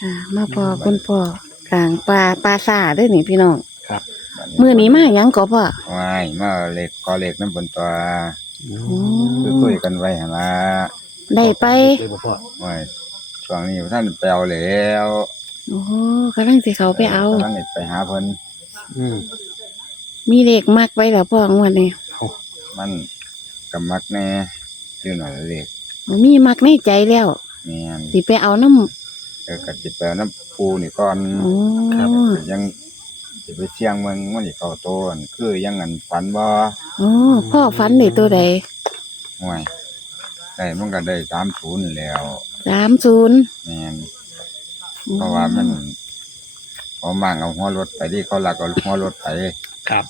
ค่ะ มาพอคุณพ่อกลางปลาปลาสาเด้วยนี่พี่น้องครับมือนี้มาหยังก็พ่อว้ายมาเล็กกอเล็กน้ำบนตัวอืคือมคุยกันไว้หั่นละได้ไปเลยบ่พ่อว้ายช่วงนี้ท่านไปเอาแล้วโอ้โหกำลังสิเขาไปเอา ท่านนี่ไปหาเพิ่นอืมมีเลขมากไว้แล้วพ่องวดนี้มันกำมักแน่อยู่หน่อยเล็กมีมักในใจแล้ว แม่นสิไปเอาน้เออก็สิไปเอาน้ำปูนี่ก่อนำโอ้ยังสิไปเชียงเมืองมันสิเข้าโตนคือยังงันฝันบ่โอ้พ่อฝันได้ตัวใดห่วยได้มันก็ได้30แล้วสามศูนย์แม่นเพราะว่ามันเขามั่งเอาหัวรถไปที่เขาลักเอาหัวรถไปครับ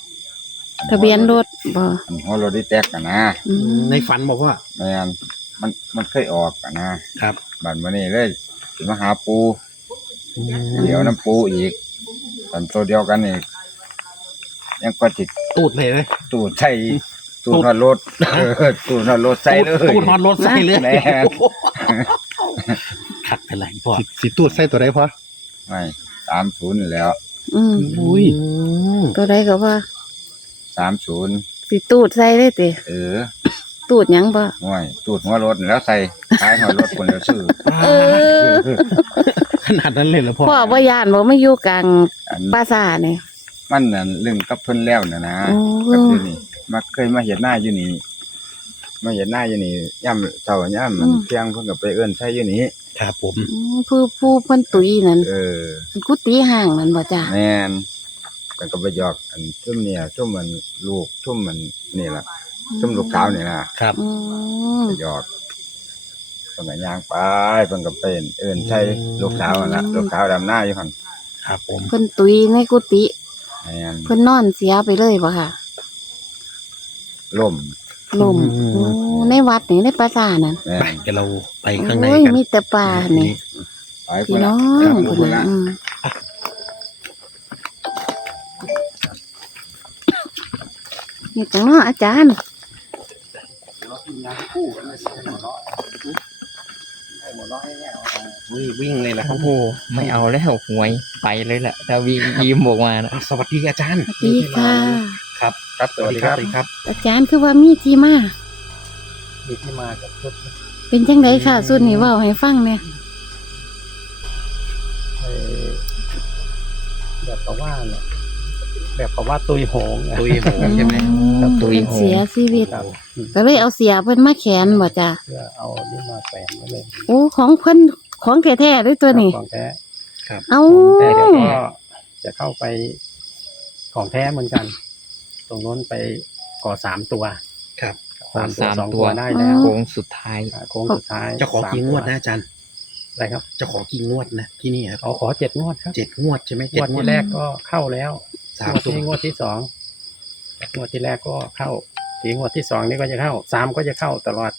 ทะเบียนรถบ่อันหัวรถที่แตกกันนะอืมในฝันบอกว่าแม่นมันมันเคยออกกันนะ ครับ บัดมื้อนี้เลย สิมาหาปูอืมเดี๋ยวน้ำปูอีกตอนตัวเดียวกันอีกยังก็จิตตูดเลยเลยตูดใส่ตูดนอดรถเออตูดนอดรถใส่เลยตูดนอนรถใส่เลยแม่นขัดเป็นไรพ่อสีตูดใส่ตัวใดพ่อไม่สามศูนย์แล้ว อืมอุ้ยตัวใดก็ว่าสามศูนย์สิตูดใส่ได้ติเออ ตูดหยังบ่ห่วยตูดหัวรถแล้วใส่ท้ายหัวรถคนแล้วซื้อเออขนาดนั้นเลยเหรอพ่อพ่อบ่ย่านบ่มาอยู่กลางอันปราสาทนี่ มันนั่นเรื่องกับเพิ่นแล้วนะนะโอ้ กับอยู่นี่มาเคยมาเห็นหน้าอยู่นี่มาเห็นหน้าอยู่นี่ย่ำเช้าย่ำมันเที่ยงเพิ่นก็ไปเอิ้นใช้อยู่นี่ครับผม อืมผู้ผู้เพิ่นตุยนั่นเออ กุฏิห่างนั่นบ่จ้ะแม่นมันก็ไปหยอกอันซุ่มเนี่ยซุ่มมันลูกซุ่มมันนี่ล่ะ ซุ่มลูกสาวนี่ล่ะครับอืมไปหยอกเพิ่นก็ย่างไปเพิ่นก็เป็นเอิ้นใช้ลูกสาวนั่นล่ะลูกสาวดำหน้าอยู่หั่นครับผมเพิ่นตุยในกุฏิแม่นเพิ่นนอนเสียไปเลยบ่ค่ะล่มลมโอ้ในวัดนี่ในปราสาทนั่นแม่ไปนกันเราไปข้างในโอ้ยกันมีแต่ป่านี่ ไปพี่พุ่นน้ละองไปพุ่นพุ่นน่ะละอืมนี่จังเนาะอาจารย์ วิ่งวิ่งเลยแหละครับโอ้โหไม่เอาแล้วหวยไปเลยแหละถ้าวิ่งยิ้มออกมานะอะสวัสดีอาจารย์สวัสดีค่ะ ครับครับสวัสดีครับสวัสดีครับ อาจารย์คือว่ามีที่มามีที่มากับรถเป็นจังไดค่ะสุดนี้เว้าให้ฟังเนี่ยเอ่อแบบกับว่าเนี่ย แบบกับว่าตุยโหงอะตุยโหงใช่ไหมอืมตุยเป็นโหเสียชีวิต ครับก็เลยเอาเสียเพิ่นมาแขวนบ่จ้ะเพื่อเอานี่มาแฝงไว้เลยโอ้ของเพิ่นของแท้ๆด้วยตัวนี้ ของแท้เอาแต่เดี๋ยวก็จะเข้าไปของแท้เหมือนกัน ตรงโน้นไปก่อสามตัวครับสามตัวสามสองตัตัววได้แล้วโค้งสุดท้าย อ่าโค้งสุดท้ายจะขอสามกี่งวดตันะอาจารย์อะไรครับจะขอกี่งวดนะที่นี่ครับเอาขอเจ็ดงวดครับเจ็ดงวดใช่ไหมงเจ็ดวดงวดที่แรกก็เข้าแล้ว สามงวดตัวที่งวดที่สองงวดที่แรกก็เข้าทีงวดที่สองนี่ก็จะเข้าสามก็จะเข้าตลอด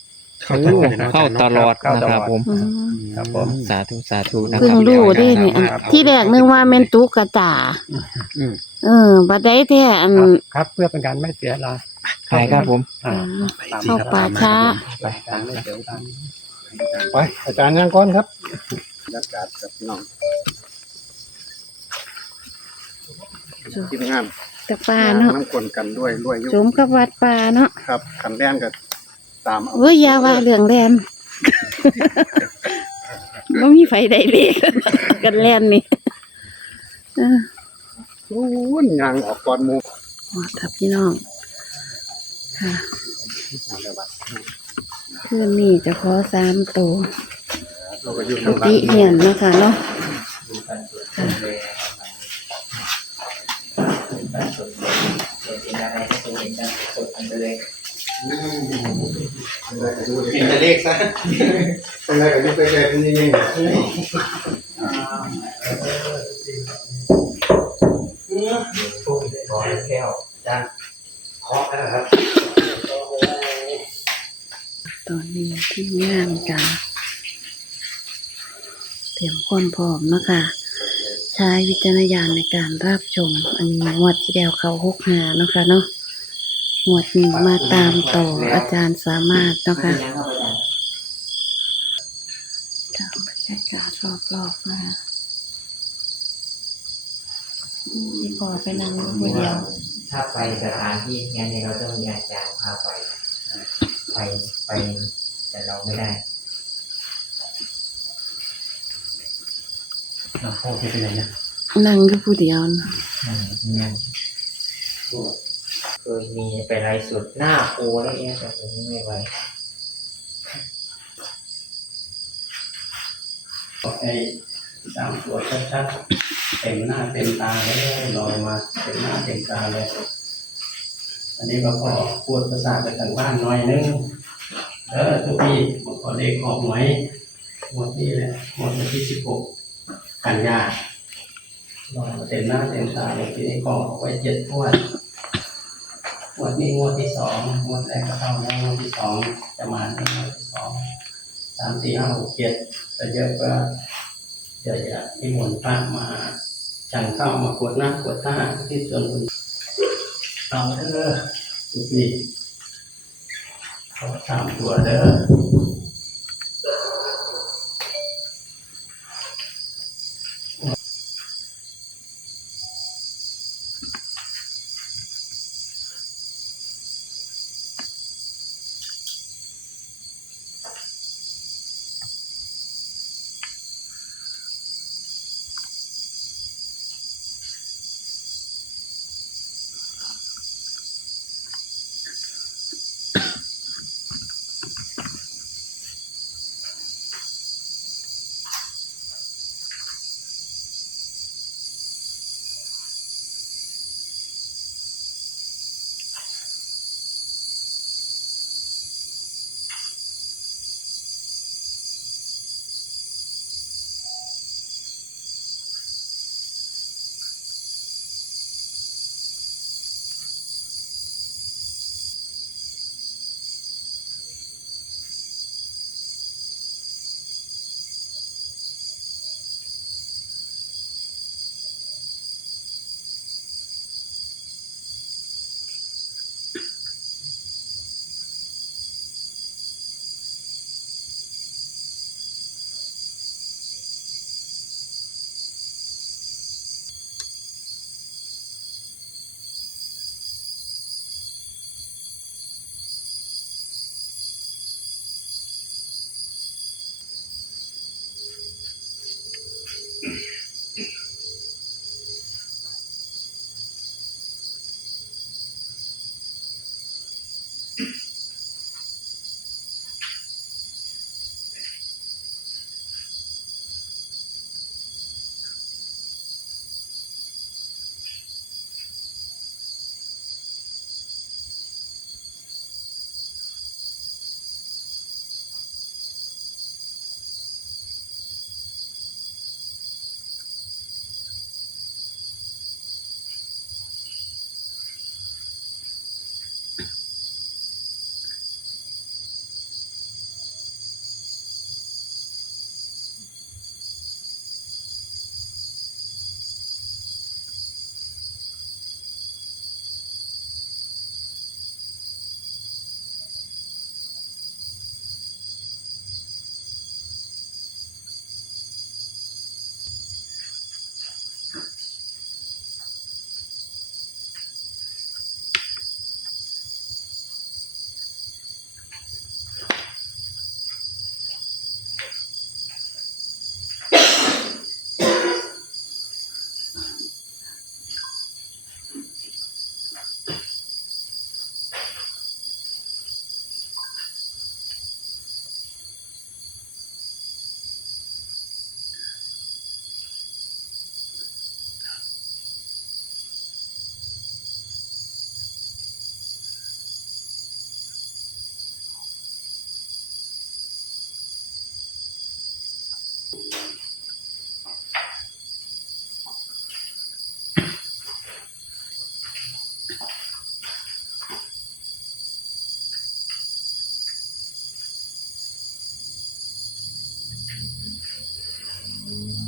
เข้าตลอดเลยนะอาเข้าจารย์ตเนาะลอดเข้าตนะลคอดรับผม อืมครับผม สาธุสาธุนะคเพิ่งรับรู้เด้นี่อันที่แรกนึกว่าแม่นตุ๊กตาอืมเออบัดได้แท้อัน ครับครับเพื่อเป็นการไม่เสียเวลาไปครับผม อ่าเข้าป่าช้า ไปการไม่เสียเวลา ไปอาจารย์ยังก้อนครับบรรยากาศกับน้อง ทีมงานแต่ป่าเนาะน้ำกวนกันด้วยด้วยยุสมกับวัดป่าเนาะครับขันแดงกับตามเอาเว้ยอยาว่าเรื่องแลนบ่มีไฟใดเลขกันแลนนี่เออลุ้นยางออกก่อนหมูอ๋อครับพี่น้องค่ะคืนนี้จะขอสามตัวเราก็อยู่ปกติเหียนเนาะ คะเนาะเห็นแต่เลขซะเป็นไรกับยุคแรกๆเป็นยังไงเคาะนะครับ ตอนนี้ที่งานกันเตรียมความพร้อมเนาะคะ ใช้วิจารณญาณในการรับชม อันนี้งวดที่แล้วเขาหกหาเนาะค่ะเนาะงวดนี้มาตามต่ออาจารย์สามารถเนาะค่ะทางบรรยากาศรอบๆนะคะพี่ปอไปนั่งคนเดียวถ้าไปสถานที่งั้นเนี่ยเราต้องมีอาจารย์พาไป ไปไปแต่เราไม่ได้ เราพ่อแกไปไหนเนี่ยนั่งอยู่ผู้เดียวนะอืมเนี่ยเคยมีไปไลฟ์สดหน้าโคแล้วเนี่ยแต่ผมไม่ไหวไอ้สามตัวชัดๆเต็มหน้าเต็มตาเลยลอยมาเต็มหน้าเต็มตาเลย อันนี้เราก็พูดภาษาไปทางบ้านหน่อยนึงเออทุกพี่ผมขอเลขออกหน่อยหมดนี่แหละหมดวันที่สิบหก กันยาลอยมาเต็มหน้าเต็มตาเลยที่นี้กออไว้เจ็ดทวดงวดนี้งวดที่สองงวดแรกก็เข้าแล้วงวดที่สองจะมาในงวดที่สองสามสี่ห้าหกเจ็ดแต่เยอะก็เดี๋ยวจะมีมนต์พระมาฉันเข้ามากวดหน้ากวดตาที่ส่วนบุญเอาเด้อทุกทีขอสามตัวเด้อ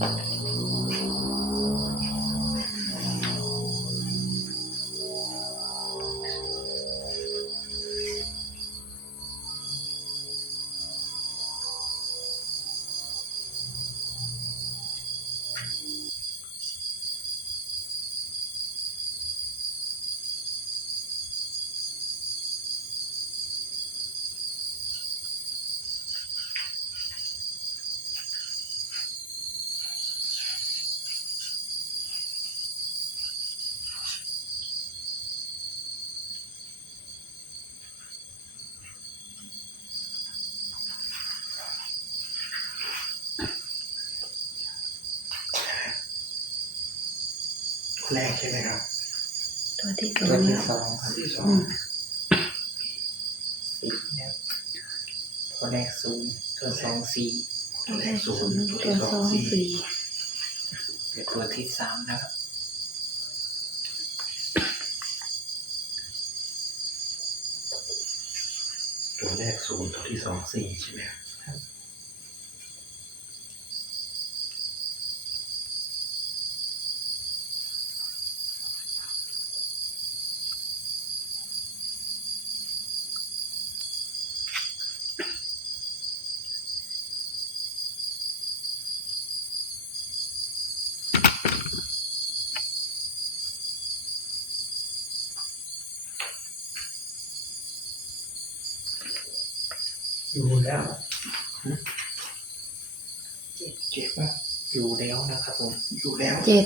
Eh, แรกใช่ไหมครับ ตัวที่สอตัวงที่แล้วสองครับที่สออืงมสี่นะครับตัวแรกศูนย์ตัวสองสี่ตัวแรกศูนย์ตัวสองสี่เป็นตัวที่สามนะครับตัวแรกศูนย์ตัวที่สองสี่ใช่ไหมครับ อยู่แล้วเจ็ดเจ็ดอยู่แล้วนะครับผมอยู่แล้วเจ็ด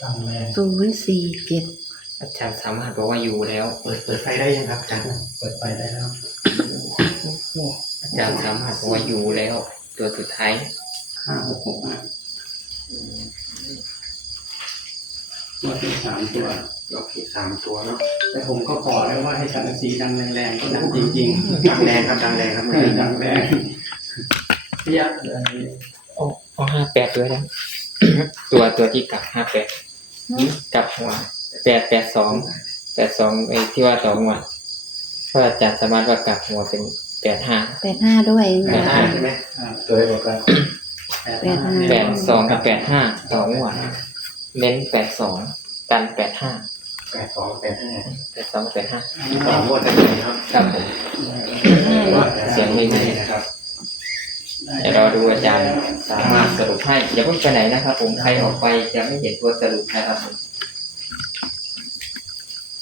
ตั้งแรงศูนย์สี่เจ็ดอาจารย์สามารถบอกว่าอยู่แล้ว เปิดเปิดไฟได้ยังครับอาจารย์เปิดไฟได้แล้วอาจารย์สามารถบอกว่าอยู่แล้ว ตัวสุดท้ายห้าหกหกห้าตัวที่สามตัว โอเคสามตัวเนาะแต่ผมก็ขอแล้วว่าให้สังกะสีดังแรงๆก็ดังจริงดังแรงครับดังแรงครับๆเมื่อเออกี้ดังแรงเพียบเลยโอ้เอาห้าแปดด้วยนะตัวตัวที่กลับห้าแปดกลับหัวแปดแปดสองแปดสองไอ้ที่ว่าสองหัวเพราะอาจารย์สามารถว่ากลับหัวเป็นแปดห้าแปดห้าด้วยแปดห้าใช่ไหมอ่าตัวบอกว่าแปดห้าแปดสองกับแปดห้าสองหัวเน้นแปดสองกันแปดห้า แปดสองแปดห้าแปดสองแปดห้าสองงวดกันเลยครับ ครับผมเสียงไม่มีนะครับเดี๋ยวเราดูอาจารย์สามารถสรุปให้อย่าเพิ่งไปไหนนะครับ ผมใครออกไปจะไม่เห็นตัวสรุปนะครับผม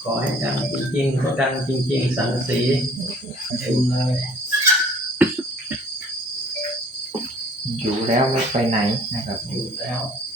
ขอให้ดังจริงๆก็ดังจริง ๆ สังกะสีเต็มเลยอยู่แล้วไม่ไปไหนนะครับอยู่แล้วอ